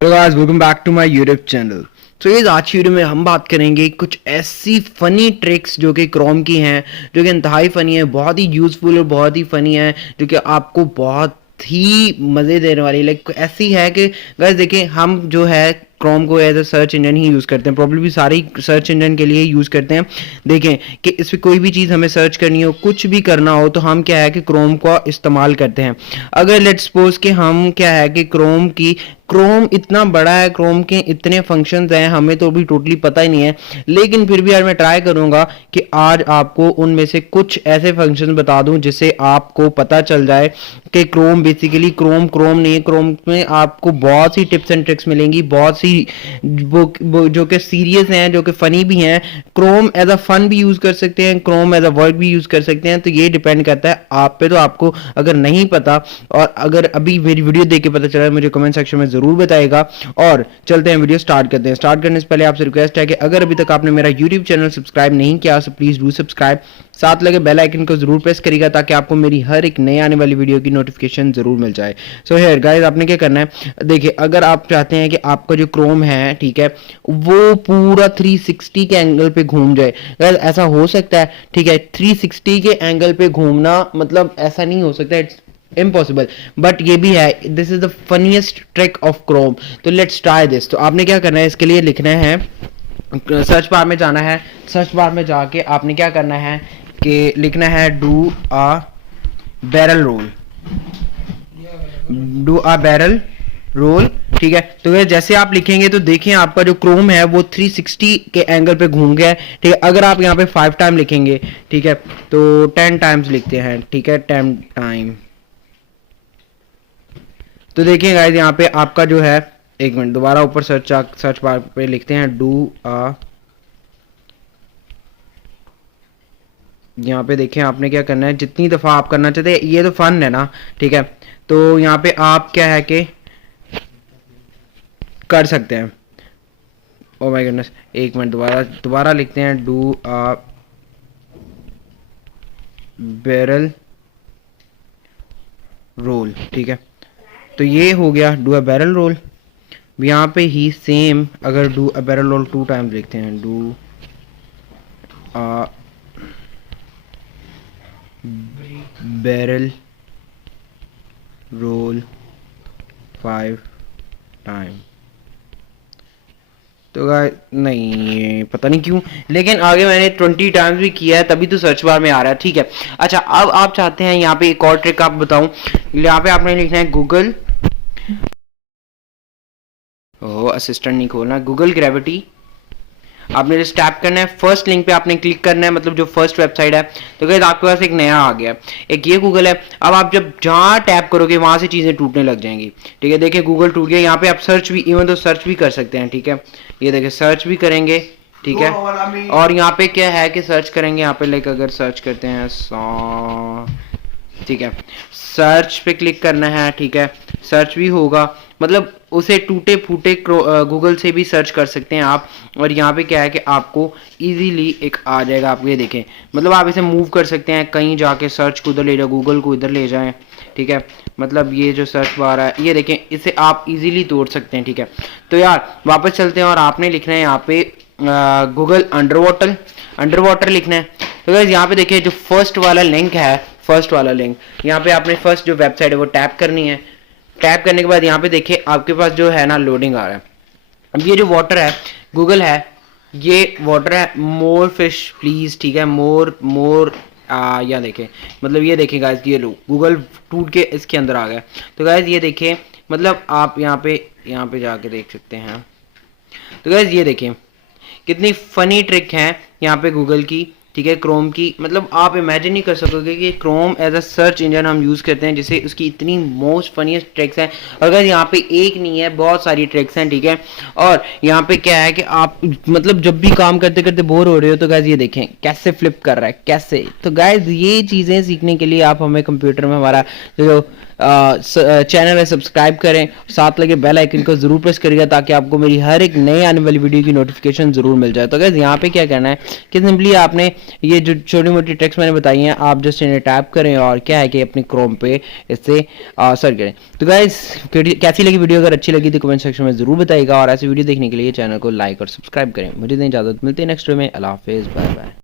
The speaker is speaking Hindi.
Hello guys, welcome back to my YouTube channel. तो ये आज की वीडियो में हम बात करेंगे कुछ ऐसी फनी ट्रिक्स जो कि क्रोम की हैं, जो कि इंतहाई फनी है, बहुत ही यूजफुल और बहुत ही फनी है, जो कि आपको बहुत ही मज़े देने वाली। लाइक ऐसी है कि गाइस देखिए, हम जो है क्रोम को एज अ सर्च इंजन ही यूज़ करते हैं, प्रॉब्लली सारी सर्च इंजन के लिए यूज़ करते हैं। देखें कि इस पर कोई भी चीज़ हमें सर्च करनी हो, कुछ भी करना हो, तो हम क्या है कि क्रोम का इस्तेमाल करते हैं। अगर लेट्स सपोज कि हम क्या है कि क्रोम इतना बड़ा है, क्रोम के इतने फंक्शंस हैं, हमें तो अभी टोटली पता ही नहीं है, लेकिन फिर भी यार मैं ट्राई करूंगा कि आज आपको उनमें से कुछ ऐसे फंक्शंस बता दूं जिससे आपको पता चल जाए कि क्रोम बेसिकली क्रोम नहीं है। क्रोम में आपको बहुत सी टिप्स एंड ट्रिक्स मिलेंगी, बहुत सी वो जो कि सीरियस हैं, जो कि फनी भी हैं। क्रोम एज अ फन भी यूज़ कर सकते हैं, क्रोम एज अ वर्क भी यूज़ कर सकते हैं, तो ये डिपेंड करता है आप पे। तो आपको अगर नहीं पता और अगर अभी मेरी वीडियो देख के पता चला, मुझे कमेंट सेक्शन में ज़रूर बताएगा। और चलते हैं, वीडियो स्टार्ट करते हैं। स्टार्ट करने से पहले आपसे रिक्वेस्ट है कि अगर अभी तक आपने मेरा यूट्यूब चैनल सब्सक्राइब नहीं किया तो प्लीज़ डू सब्सक्राइब, साथ लगे बेल आइकन को जरूर प्रेस करिएगा ताकि आपको मेरी हर एक नई आने वाली वीडियो की नोटिफिकेशन जरूर मिल जाए। सो हियर गाइस, आपने क्या करना है, देखिए अगर आप चाहते हैं कि आपका जो क्रोम है, ठीक है, वो पूरा 360 के एंगल पे घूम जाए। गाइस ऐसा हो सकता है, ठीक है, 360 के एंगल पे घूमना मतलब ऐसा नहीं हो सकता, इट्स इम्पॉसिबल, बट ये भी है। This is the funniest trick of Chrome. तो लेट्स ट्राई दिस। तो आपने क्या करना है, इसके लिए लिखना है, सर्च बार में जाना है। सर्च बार में जाके आपने क्या करना है कि लिखना है do a barrel roll, do a barrel roll, ठीक है। तो ये जैसे आप लिखेंगे तो देखें आपका जो क्रोम है वो 360 के एंगल पे घूम गया है, ठीक है। अगर आप यहाँ पे 5 टाइम लिखेंगे, ठीक है, तो 10 टाइम्स लिखते हैं, ठीक है, 10 टाइम। तो देखिए गाइस, यहाँ पे आपका जो है, एक मिनट, दोबारा ऊपर सर्च बार पे लिखते हैं डू अ, यहाँ पे देखें आपने क्या करना है, जितनी दफ़ा आप करना चाहते हैं, ये तो फन है ना, ठीक है। तो यहाँ पे आप क्या है कि कर सकते हैं। ओ माय गुडनेस, एक मिनट, दोबारा दोबारा लिखते हैं डू अ बैरल रोल, ठीक है। तो ये हो गया डू अ बैरल रोल। यहाँ पे ही सेम, अगर do a barrel roll 2 times लिखते हैं, do a barrel roll 5 time. तो गाइस नहीं, पता नहीं क्यों, लेकिन आगे मैंने 20 टाइम्स भी किया है, तभी तो सर्च बार में आ रहा है, ठीक है। अच्छा, अब आप चाहते हैं यहाँ पे एक और ट्रिक आप बताऊं। यहाँ पे आपने लिखना है गूगल, ओह असिस्टेंट नहीं खोलना, गूगल ग्रेविटी। आपने जस्ट टैप करना है, फर्स्ट लिंक पे आपने क्लिक करना है, मतलब जो फर्स्ट वेबसाइट है। तो गाइस आपके पास एक नया आ गया, एक ये गूगल है। अब आप जब जहाँ टैप करोगे वहां से चीजें टूटने लग जाएंगी, ठीक है। देखिए गूगल टूट गया। यहाँ पे आप सर्च भी, इवन तो सर्च भी कर सकते हैं, ठीक है। ये देखिए सर्च भी करेंगे, ठीक है। और यहाँ पे क्या है कि सर्च करेंगे, यहाँ पे लाइक अगर सर्च करते हैं ठीक है, सर्च पे क्लिक करना है, ठीक है। सर्च भी होगा, मतलब उसे टूटे फूटे गूगल से भी सर्च कर सकते हैं आप। और यहाँ पे क्या है कि आपको इजीली एक आ जाएगा। आप ये देखें, मतलब आप इसे मूव कर सकते हैं, कहीं जाके सर्च को उधर ले जाए, गूगल को इधर ले जाएं, ठीक है। मतलब ये जो सर्च बार है, ये देखें, इसे आप इजीली तोड़ सकते हैं, ठीक है। तो यार वापस चलते हैं और आपने लिखना है यहाँ पे गूगल अंडर वाटर लिखना है। तो गाइस यहाँ पे देखिए जो फर्स्ट वाला लिंक है, फर्स्ट वाला लिंक, यहाँ पे आपने फर्स्ट जो वेबसाइट है वो टैप करनी है। टैप करने के बाद यहाँ पे देखिए आपके पास जो है ना लोडिंग आ रहा है। अब ये जो वाटर है, गूगल है, ये वाटर है, मोर फिश प्लीज, ठीक है, मोर या देखें, मतलब ये देखें गाइस, ये लो गूगल टूट के इसके अंदर आ गया। तो गाइस ये देखें, मतलब आप यहाँ पे जाके देख सकते हैं। तो गाइस ये देखें कितनी फनी ट्रिक है यहाँ पे गूगल की, ठीक है, क्रोम की। मतलब आप इमेजिन नहीं कर सकोगे कि Chrome as a search engine हम यूज़ करते हैं, जिससे उसकी इतनी मोस्ट फनीस्ट ट्रिक्स हैं। अगर यहाँ पे एक नहीं है, बहुत सारी ट्रिक्स हैं, ठीक है। और यहाँ पे क्या है कि आप मतलब जब भी काम करते करते बोर हो रहे हो, तो गाइज ये देखें कैसे फ्लिप कर रहा है, कैसे। तो गाइज ये चीज़ें सीखने के लिए आप हमें कंप्यूटर में हमारा जो चैनल है सब्सक्राइब करें, साथ लगे बेल आइकन को जरूर प्रेस करिएगा ताकि आपको मेरी हर एक नई आने वाली वीडियो की नोटिफिकेशन जरूर मिल जाए। तो गाइस यहाँ पे क्या करना है कि सिंपली आपने ये जो छोटी मोटी ट्रिक्स मैंने बताई हैं आप जस्ट इन्हें टैप करें और क्या है कि अपने क्रोम पे इससे सर्च करें। तो गाइस कैसी लगी वीडियो, अगर अच्छी लगी तो कमेंट सेक्शन में जरूर बताइएगा और ऐसी वीडियो देखने के लिए चैनल को लाइक और सब्सक्राइब करें। मुझे इजाजत, मिलते हैं नेक्स्ट वीडियो में। अल्लाह हाफिज़, बाय बाय।